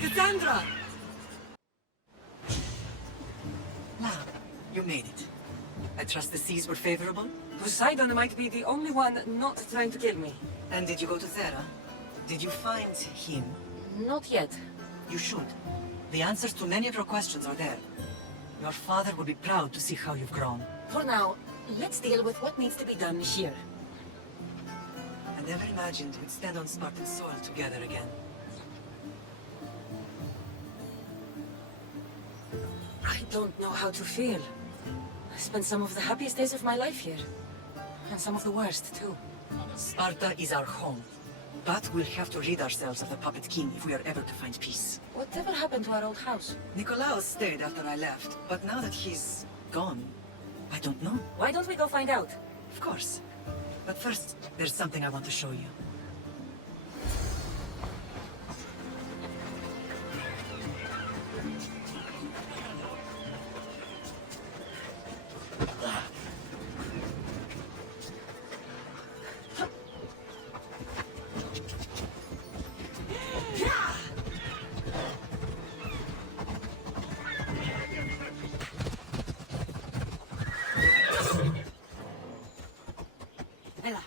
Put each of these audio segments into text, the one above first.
Cassandra! Lamb, you made it. I trust the seas were favorable? Poseidon might be the only one not trying to kill me. And did you go to Thera? Did you find him? Not yet. You should. The answers to many of your questions are there. Your father would be proud to see how you've grown. For now, let's deal with what needs to be done here. I never imagined we'd stand on Spartan soil together again. I don't know how to feel. I spent some of the happiest days of my life here. And some of the worst, too. Sparta is our home. But we'll have to rid ourselves of the Puppet King if we are ever to find peace. Whatever happened to our old house? Nikolaos stayed after I left, but now that he's gone, I don't know. Why don't we go find out? Of course. But first, there's something I want to show you. Ella.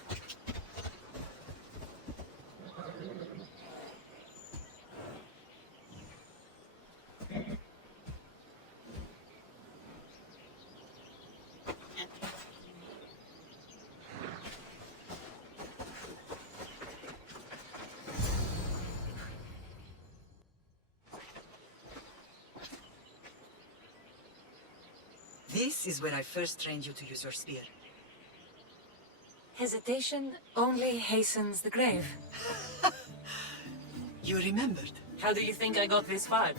This is where I first trained you to use your spear. Hesitation only hastens the grave. You remembered. How do you think I got this far?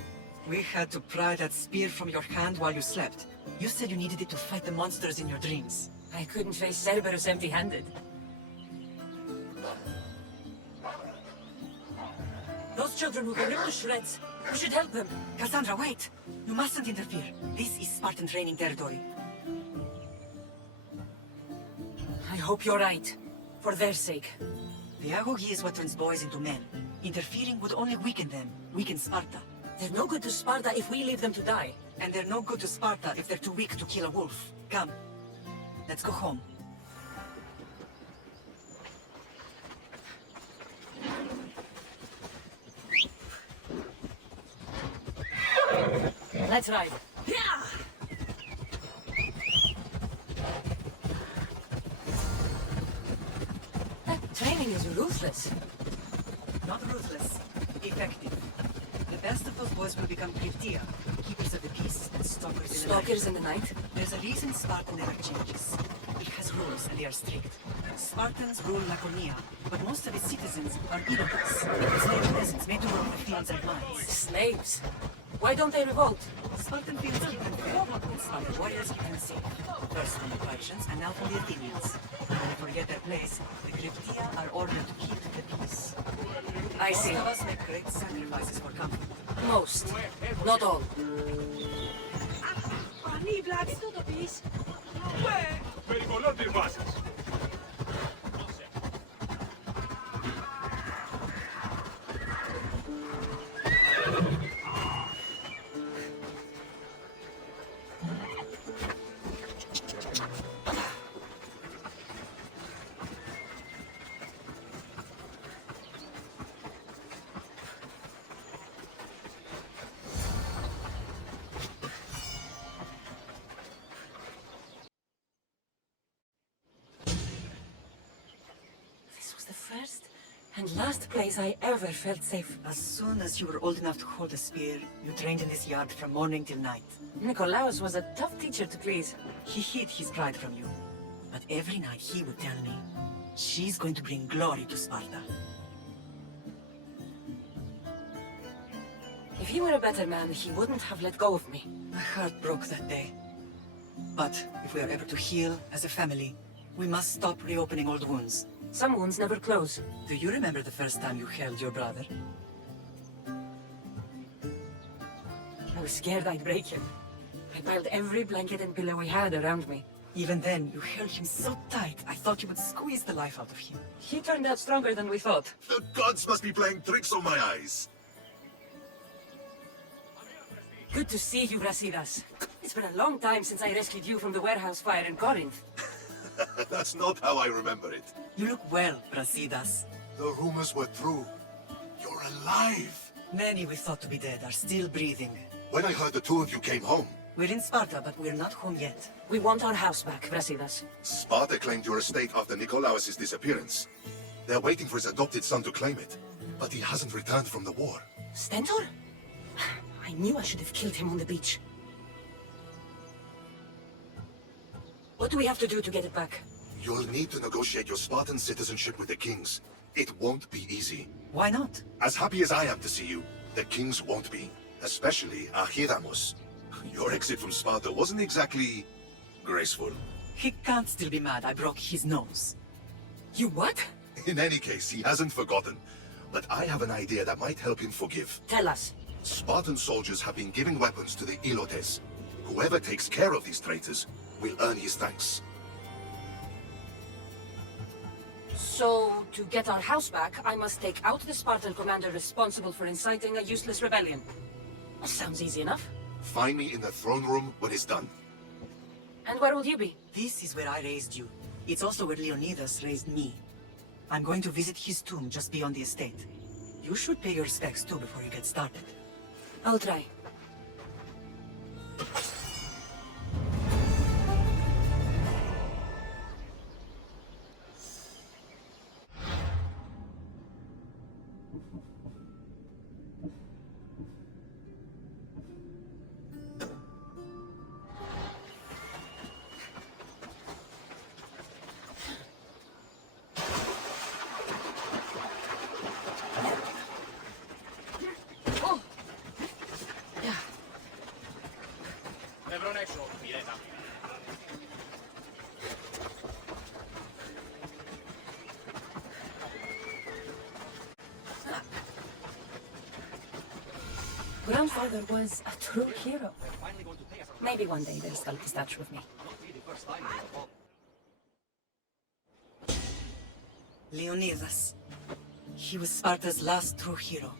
We had to pry that spear from your hand while you slept. You said you needed it to fight the monsters in your dreams. I couldn't face Cerberus empty-handed. Those children will be ripped to shreds. We should help them. Cassandra, wait! You mustn't interfere. This is Spartan training territory. I hope you're right. For their sake. The Agogi is what turns boys into men. Interfering would only weaken them, weaken Sparta. They're no good to Sparta if we leave them to die. And they're no good to Sparta if they're too weak to kill a wolf. Come, let's go home. Let's ride. That training is ruthless. Not ruthless, effective. The best of those boys will become Kryptia, keepers of the peace and stalkers in the night. Stalkers in the night? There's a reason Sparta never changes. It has rules and they are strict. Spartans rule Laconia, but most of its citizens are Iroquois, slave peasants made to work the fields and mines. Slaves? Why don't they revolt? Spartan fields keep them fair, and Spartan warriors keep them safe. First from the Persians and now from the Athenians. When they forget their place, the Kryptia are ordered to keep the peace. I see. Most of us make great sacrifices for comfort. Most. Not all. Περιβολών πυρβάσας. First and last place I ever felt safe. As soon as you were old enough to hold a spear, you trained in this yard from morning till night. Nikolaos was a tough teacher to please. He hid his pride from you. But every night he would tell me, she's going to bring glory to Sparta. If he were a better man, he wouldn't have let go of me. My heart broke that day. But if we are ever to heal as a family, we must stop reopening old wounds. Some wounds never close. Do you remember the first time you held your brother? I was scared I'd break him. I piled every blanket and pillow we had around me. Even then, you held him so tight, I thought you would squeeze the life out of him. He turned out stronger than we thought. The gods must be playing tricks on my eyes. Good to see you, Brasidas. It's been a long time since I rescued you from the warehouse fire in Corinth. That's not how I remember it. You look well, Brasidas. The rumors were true. You're alive. Many we thought to be dead are still breathing. When I heard the two of you came home, We're in Sparta, but we're not home yet. We want our house back, Brasidas. Sparta claimed your estate after Nikolaos' disappearance. They're waiting for his adopted son to claim it, but he hasn't returned from the war. Stentor? I knew I should have killed him on the beach. What do we have to do to get it back? You'll need to negotiate your Spartan citizenship with the kings. It won't be easy. Why not? As happy as I am to see you, the kings won't be. Especially Archidamos. Your exit from Sparta wasn't exactly graceful. He can't still be mad I broke his nose. You what? In any case, he hasn't forgotten. But I have an idea that might help him forgive. Tell us. Spartan soldiers have been giving weapons to the Ilotes. Whoever takes care of these traitors will earn his thanks. So, to get our house back, I must take out the Spartan commander responsible for inciting a useless rebellion. Sounds easy enough. Find me in the throne room when it's done. And where will you be? This is where I raised you. It's also where Leonidas raised me. I'm going to visit his tomb just beyond the estate. You should pay your respects too before you get started. I'll try. Grandfather was a true hero. Maybe one day they'll sculpt a statue of me. Leonidas. He was Sparta's last true hero.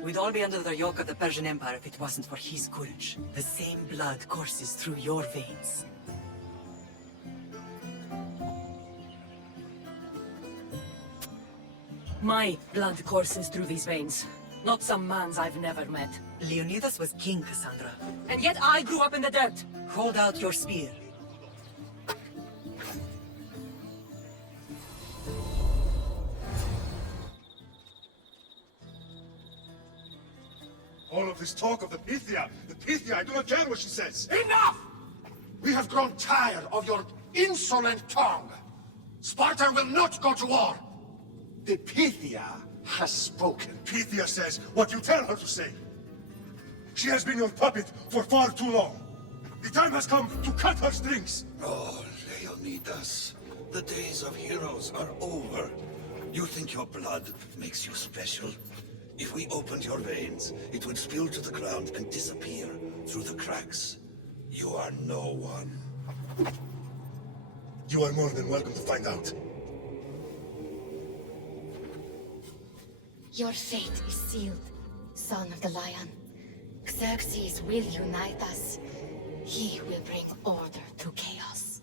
We'd all be under the yoke of the Persian Empire if it wasn't for his courage. The same blood courses through your veins. My blood courses through these veins. Not some man's I've never met. Leonidas was king, Cassandra. And yet I grew up in the dirt. Hold out your spear. All of this talk of the Pythia, I do not care what she says. Enough! We have grown tired of your insolent tongue. Sparta will not go to war. The Pythia has spoken. Pythia says what you tell her to say. She has been your puppet for far too long. The time has come to cut her strings. Oh, Leonidas, the days of heroes are over. You think your blood makes you special? If we opened your veins, it would spill to the ground and disappear through the cracks. You are no one. You are more than welcome to find out. Your fate is sealed, son of the lion. Xerxes will unite us. He will bring order to chaos.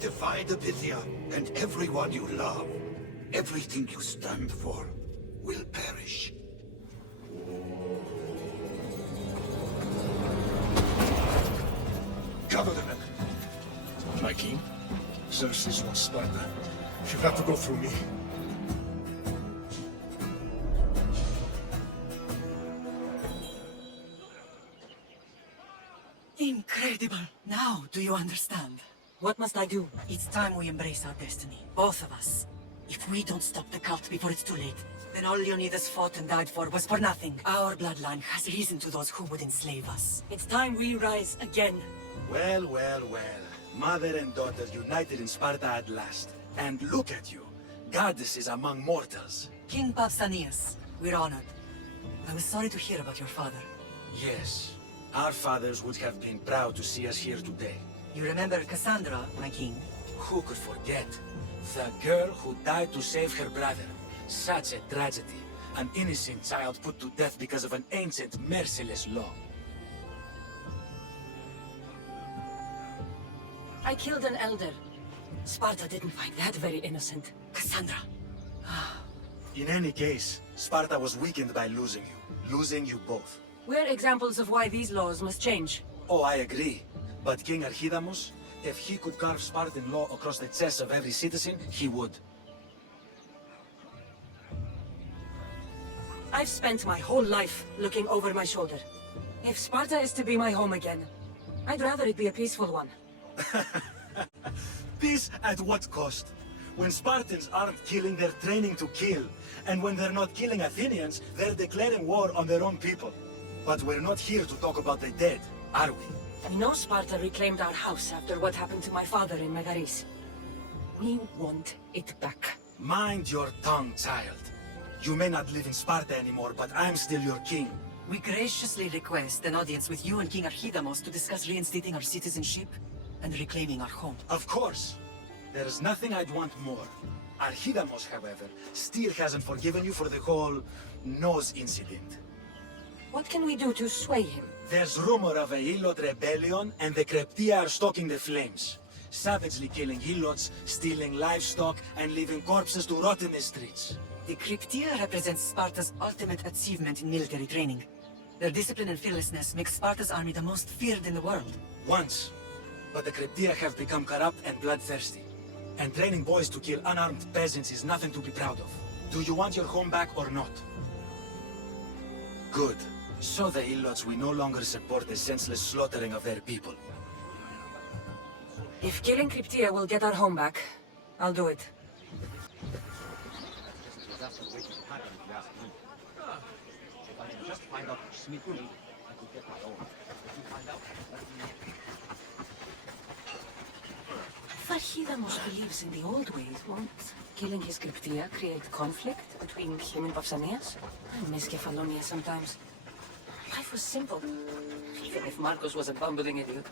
Defy the Pythia, and everyone you love, everything you stand for, will perish. Gather the men. My king, Xerxes wants Sparta. She'll have to go through me. Incredible! Now, do you understand? What must I do? It's time we embrace our destiny, both of us. If we don't stop the cult before it's too late, then all Leonidas fought and died for was for nothing. Our bloodline has risen to those who would enslave us. It's time we rise again. Well, well, well. Mother and daughter united in Sparta at last. And look at you, goddesses among mortals. King Pausanias, we're honored. I was sorry to hear about your father. Yes, our fathers would have been proud to see us here today. You remember Cassandra, my king? Who could forget? The girl who died to save her brother. Such a tragedy. An innocent child put to death because of an ancient, merciless law. I killed an elder. Sparta didn't find that very innocent. Cassandra. In any case, Sparta was weakened by losing you both. We're examples of why these laws must change. Oh, I agree. But King Archidamus, if he could carve Spartan law across the chest of every citizen, he would. I've spent my whole life looking over my shoulder. If Sparta is to be my home again, I'd rather it be a peaceful one. Peace at what cost? When Spartans aren't killing, they're training to kill. And when they're not killing Athenians, they're declaring war on their own people. But we're not here to talk about the dead, are we? I know Sparta reclaimed our house after what happened to my father in Megaris. We want it back. Mind your tongue, child. You may not live in Sparta anymore, but I'm still your king. We graciously request an audience with you and King Archidamos to discuss reinstating our citizenship and reclaiming our home. Of course. There's nothing I'd want more. Archidamos, however, still hasn't forgiven you for the whole nose incident. What can we do to sway him? There's rumor of a Helot rebellion, and the Kryptia are stoking the flames. Savagely killing Helots, stealing livestock, and leaving corpses to rot in the streets. The Kryptia represents Sparta's ultimate achievement in military training. Their discipline and fearlessness make Sparta's army the most feared in the world. Once. But the Kryptia have become corrupt and bloodthirsty. And training boys to kill unarmed peasants is nothing to be proud of. Do you want your home back or not? Good. So the Helots will no longer support the senseless slaughtering of their people. If killing Kryptia will get our home back, I'll do it. Archidamos believes in the old ways, won't killing his Kryptia create conflict between him and Pausanias? I miss Kefalonia sometimes. Life was simple, even if Marcos was a bumbling idiot.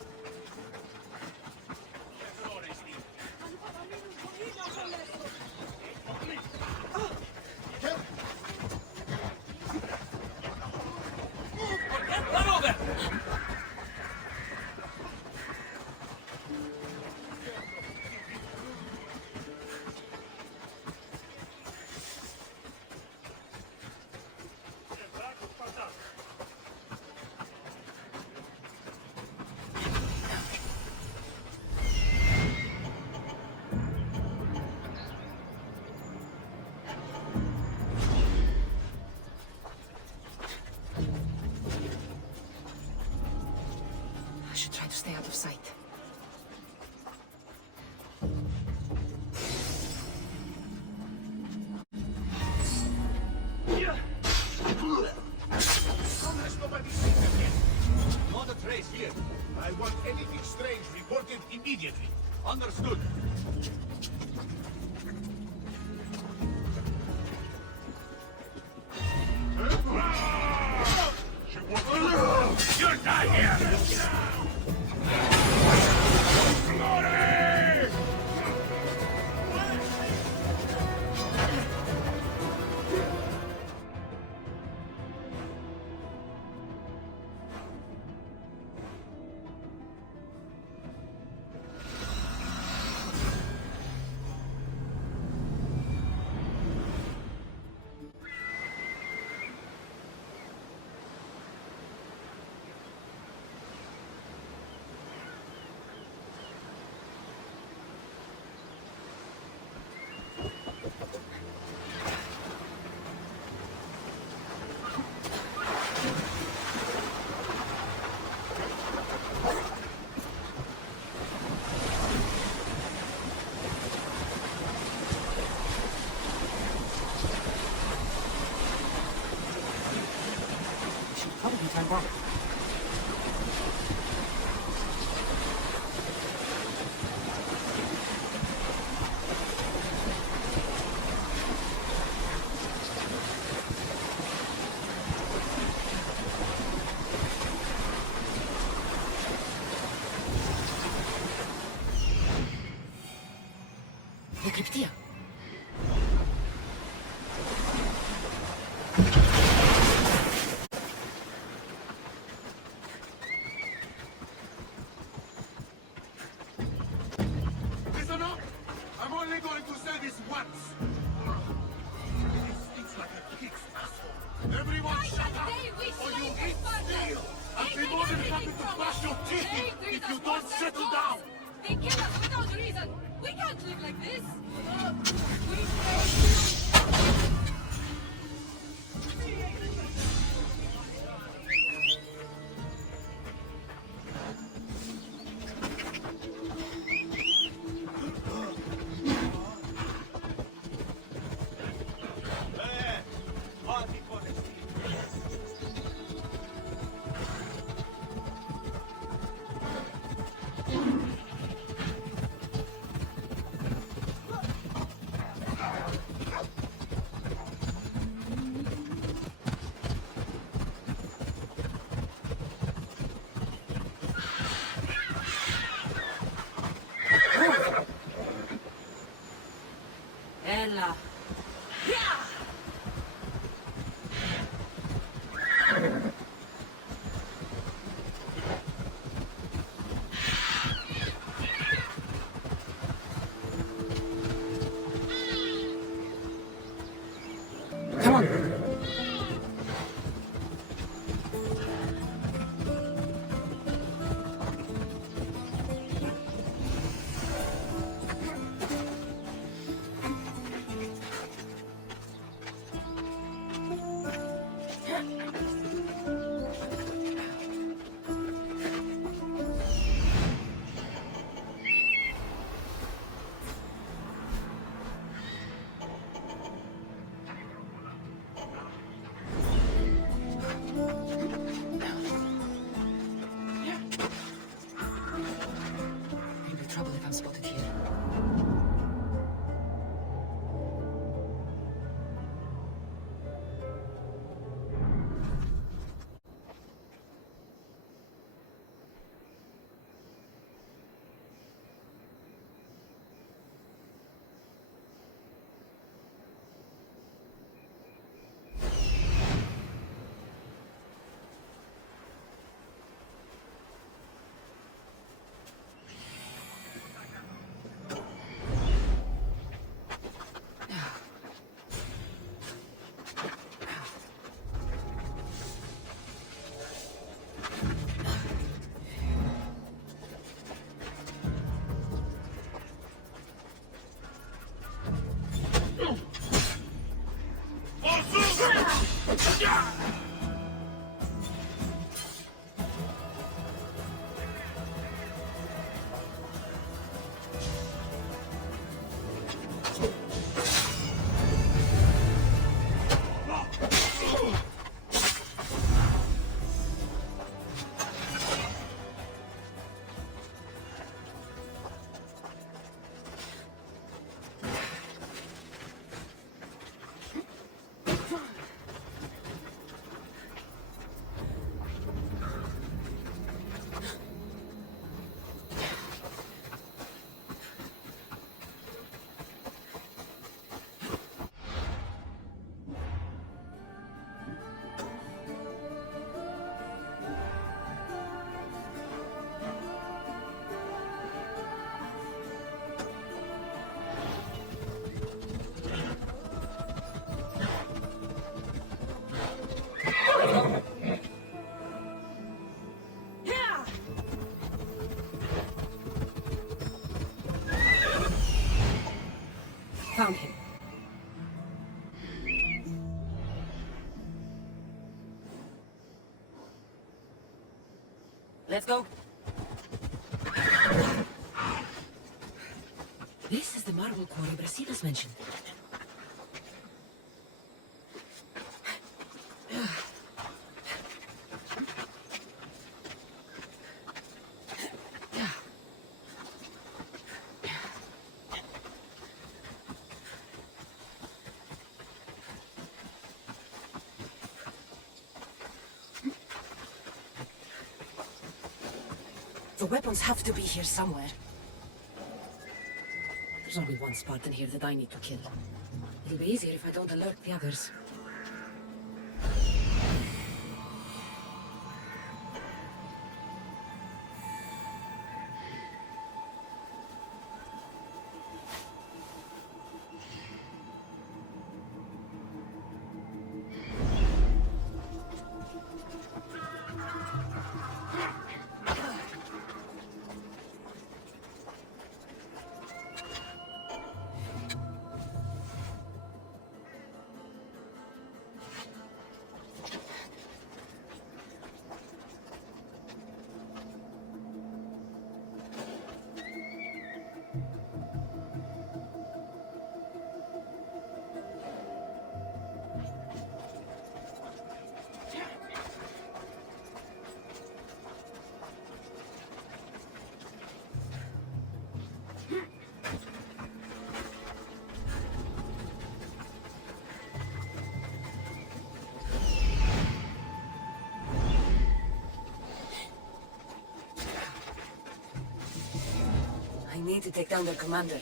I should try to stay out of sight. Not a trace here. I want anything strange reported immediately. Understood. You're not here! Glory! Probably turn back. The Kryptia. Or you hit steel! I'll be more than happy to bash your teeth in if you don't settle down! They kill us without reason! We can't live like this! Ella. Come on. Maybe trouble if I'm spotted here. Found him. Let's go. This is the marble quarry Brasidas mentioned. The weapons have to be here somewhere. There's only one Spartan here that I need to kill. It'll be easier if I don't alert the others. to take down their commander.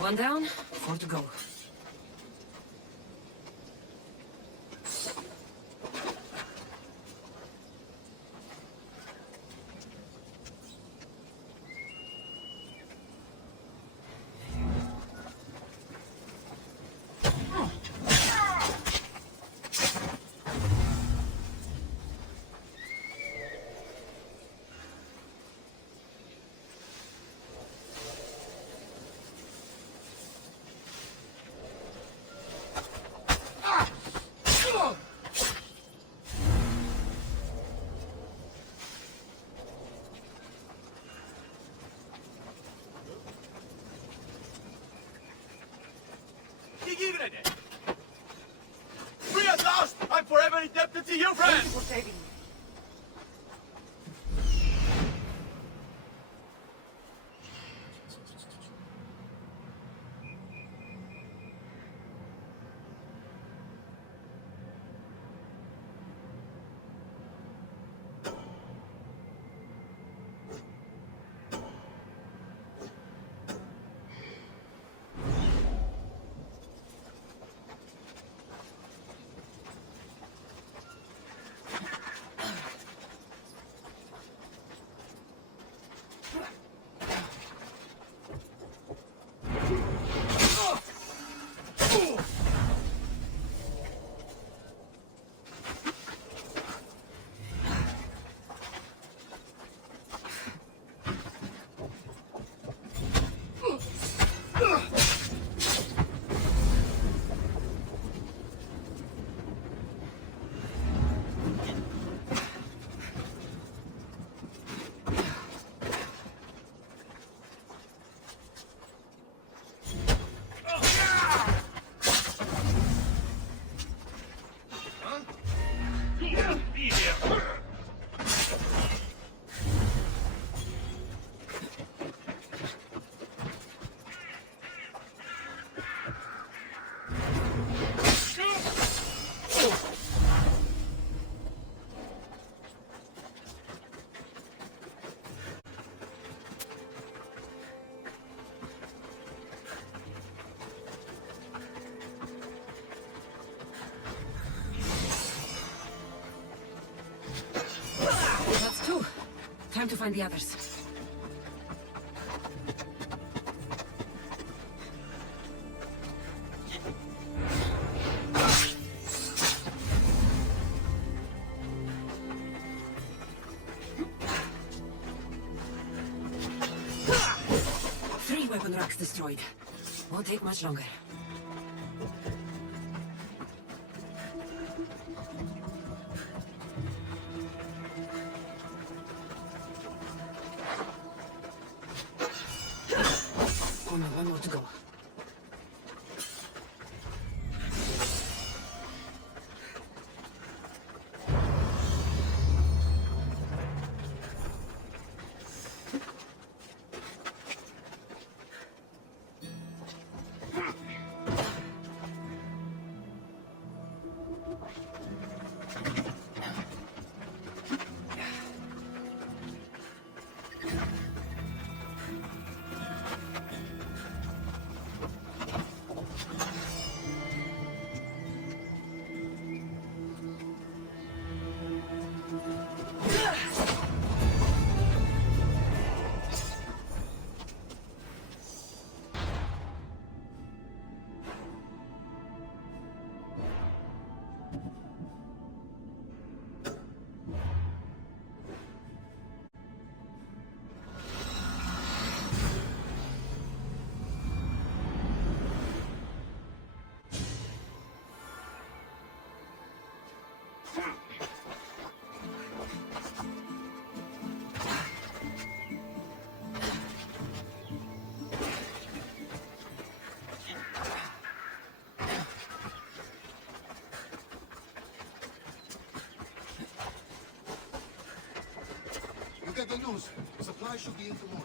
One down, 4 to go. Free at last! I'm forever indebted to you, friend! Thank you for saving me. That's 2. Time to find the others. Three weapon racks destroyed. Won't take much longer. Only one more to go. news. Supply should be in tomorrow.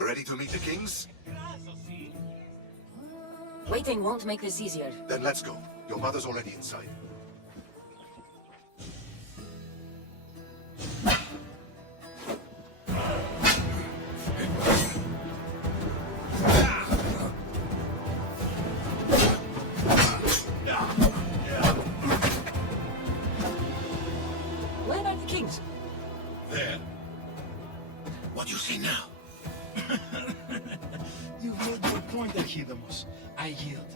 Ready to meet the kings? Waiting won't make this easier. Then let's go. Your mother's already inside. Where are the kings? There. What do you see now? You've made your point, Archidamus. I yield.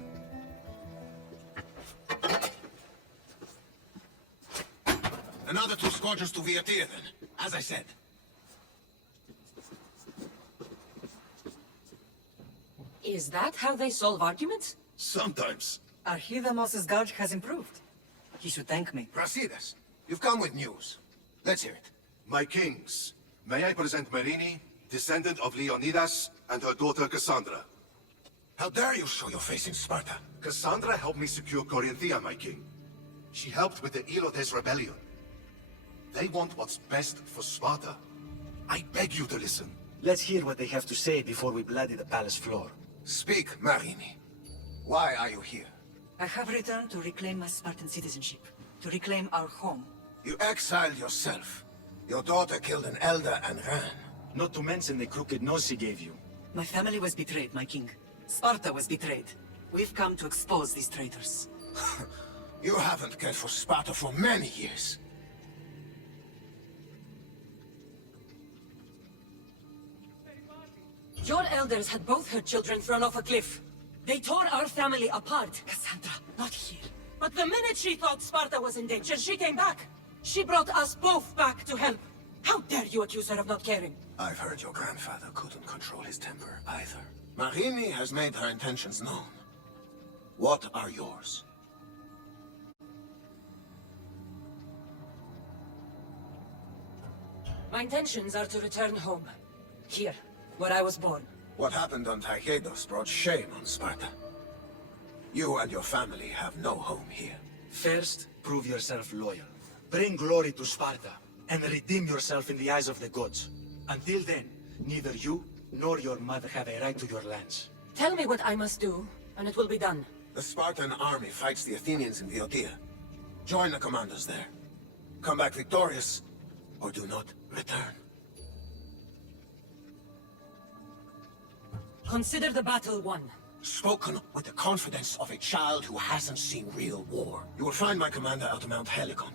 Another 2 squadrons to Viatir, then. As I said. Is that how they solve arguments? Sometimes. Archidamos's guard has improved. He should thank me. Brasidas, you've come with news. Let's hear it. My kings, may I present Marini, descendant of Leonidas, and her daughter Cassandra. How dare you show your face in Sparta? Cassandra helped me secure Corinthia, my king. She helped with the Elotes rebellion. They want what's best for Sparta. I beg you to listen. Let's hear what they have to say before we bloody the palace floor. Speak, Marini. Why are you here? I have returned to reclaim my Spartan citizenship, to reclaim our home. You exiled yourself. Your daughter killed an elder and ran. Not to mention the crooked nose she gave you. My family was betrayed, my king. Sparta was betrayed. We've come to expose these traitors. You haven't cared for Sparta for many years. Your elders had both her children thrown off a cliff. They tore our family apart. Cassandra, not here. But the minute she thought Sparta was in danger, she came back. She brought us both back to help. How dare you accuse her of not caring? I've heard your grandfather couldn't control his temper either. Marini has made her intentions known. What are yours? My intentions are to return home. Here, where I was born. What happened on Taygedos brought shame on Sparta. You and your family have no home here. First, prove yourself loyal. Bring glory to Sparta, and redeem yourself in the eyes of the gods. Until then, neither you nor your mother have a right to your lands. Tell me what I must do, and it will be done. The Spartan army fights the Athenians in Viotia. Join the commanders there. Come back victorious, or do not return. Consider the battle won. Spoken with the confidence of a child who hasn't seen real war. You will find my commander out of Mount Helicon.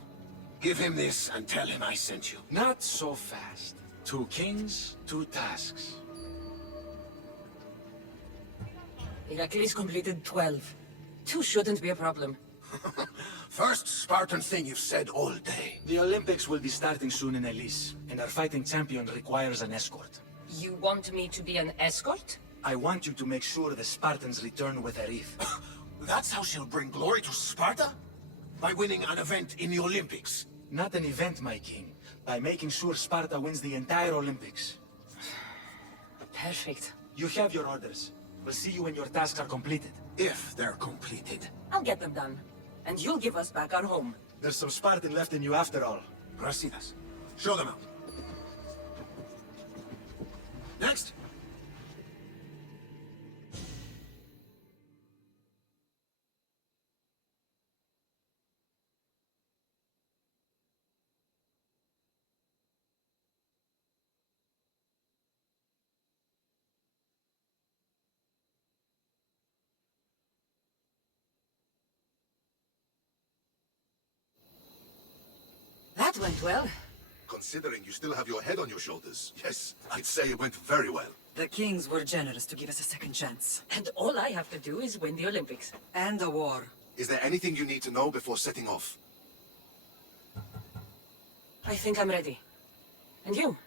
Give him this and tell him I sent you. Not so fast. 2 kings, 2 tasks. Heracles completed 12. 2 shouldn't be a problem. First Spartan thing you've said all day. The Olympics will be starting soon in Elise, and our fighting champion requires an escort. You want me to be an escort? I want you to make sure the Spartans return with a wreath. That's how she'll bring glory to Sparta? By winning an event in the Olympics? Not an event, my king. By making sure Sparta wins the entire Olympics. Perfect. You have your orders. We'll see you when your tasks are completed. If they're completed. I'll get them done. And you'll give us back our home. There's some Spartan left in you after all. Brasidas, show them out. Next. That went well. Considering you still have your head on your shoulders, yes, I'd say it went very well. The kings were generous to give us a second chance. And all I have to do is win the Olympics. And a war. Is there anything you need to know before setting off? I think I'm ready. And you?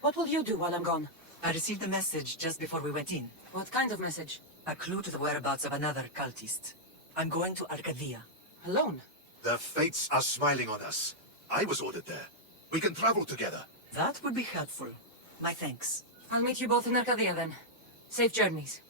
What will you do while I'm gone? I received a message just before we went in. What kind of message? A clue to the whereabouts of another cultist. I'm going to Arcadia. Alone? The fates are smiling on us. I was ordered there. We can travel together. That would be helpful. My thanks. I'll meet you both in Arcadia then. Safe journeys.